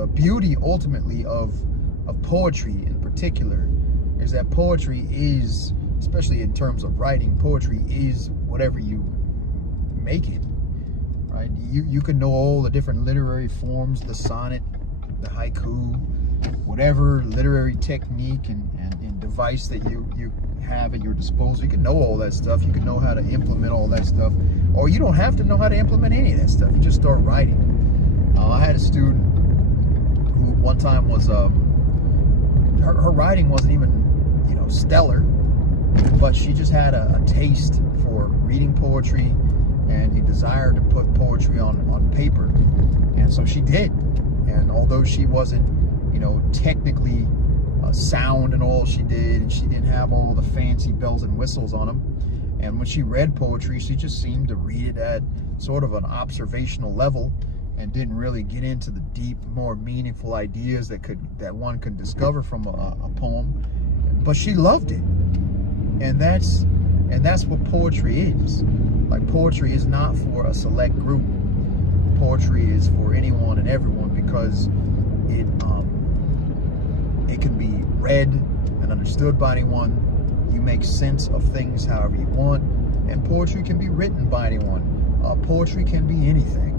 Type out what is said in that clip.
the beauty ultimately of poetry in particular is that poetry is, especially in terms of writing, poetry is whatever you make it, right? You can know all the different literary forms, the sonnet, the haiku, whatever literary technique and device that you have at your disposal. You can know all that stuff. You can know how to implement all that stuff, or you don't have to know how to implement any of that stuff. You just start writing. I had a student who one time was her writing wasn't even, you know, stellar, but she just had a taste for reading poetry and a desire to put poetry on paper, and so she did. And although she wasn't, you know, technically sound in all she did, and she didn't have all the fancy bells and whistles on them, and when she read poetry, she just seemed to read it at sort of an observational level and didn't really get into the deep, more meaningful ideas that one could discover from a poem. But she loved it, and that's what poetry is. Like, poetry is not for a select group. Poetry is for anyone and everyone, because it can be read and understood by anyone. You make sense of things however you want, and poetry can be written by anyone. Poetry can be anything.